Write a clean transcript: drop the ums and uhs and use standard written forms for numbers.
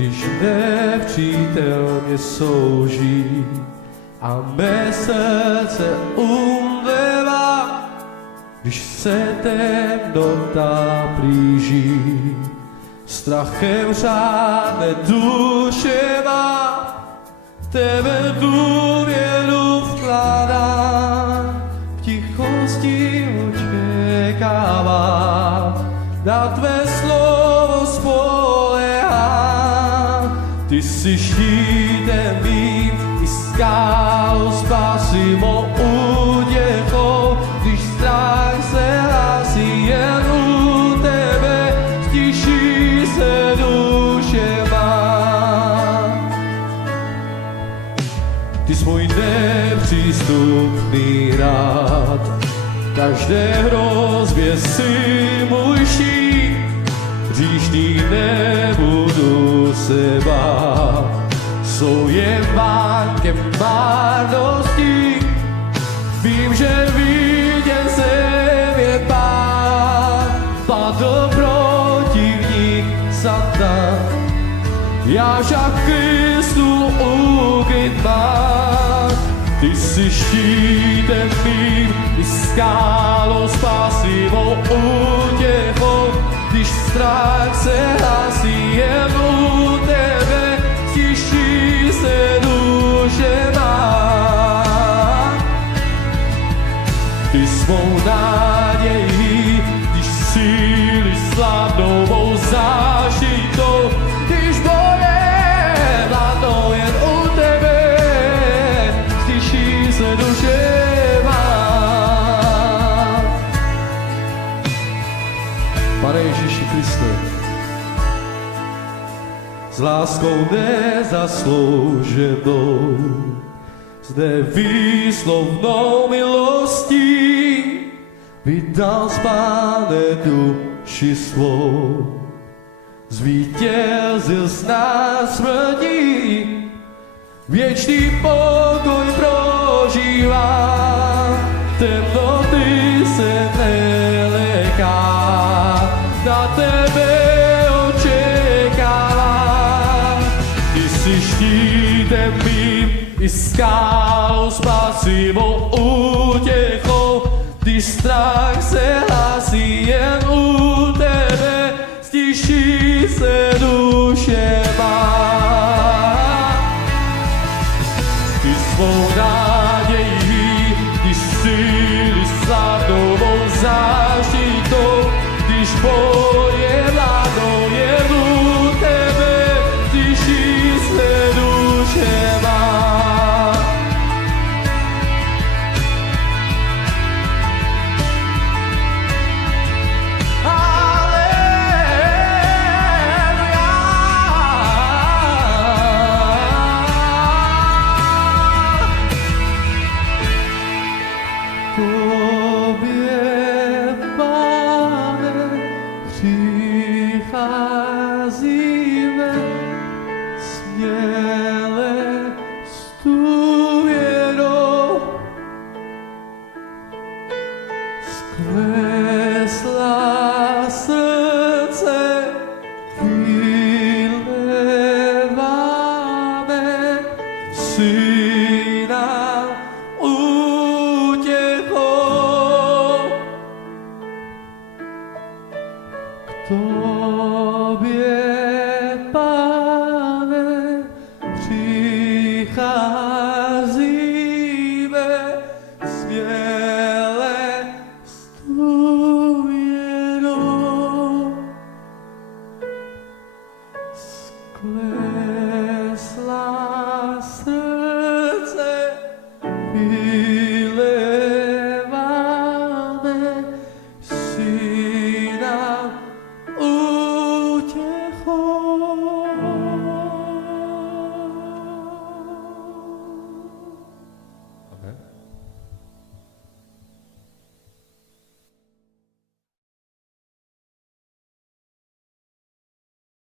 když nepřítel mě souží a mé srdce umřela, když se temnota blíží. Strachem řádne duše má, tebe důvěru vkládám, v tichosti očekávám, na tvé slovo spolehám. Ty jsi štítem mým i skálou spásy mou útěchou, když strach se hlásí jen u tebe, stiší se duše má. Ty jsi můj nepřístupný rád, každé hrozbě si můj štít, hříšný nebudu se bát, jsou jen vánkem marnosti. Vím, že viděn jsem je Pán, padl protivník Satan, já však Kristu ukryt mám. Ty jsi štítem mým i skálou spásy mou útěchou, když strach se hlásí jen u tebe, stiší se duše má. Ty jsi mou nadějí, když síly slábnou mou záštitou, když boje vládnou jen u tebe, stiší se duše má. Pane Ježíši Kriste, s láskou nezaslouženou, zde výslovnou milostí vydal z Pane duši svou. Zvítězil z nás smrtí, věčný pokoj prožívá, temnoty se neleká, na tebe očekává. Ty jsi štítem mým i skálou spásy mou útěchou, když strach se hlásí jen u tebe, stiší se duše má. Ty svou nadějí, když síly slábnou mou záštitou, když boje vládnou jen u tebe, stiší se duše má. Přicházíme směle s důvěrou, skleslá srdce vyléváme, Syna útěchou. Tobě, Pane, přicházíme směle s důvěrou. Sklesla srdce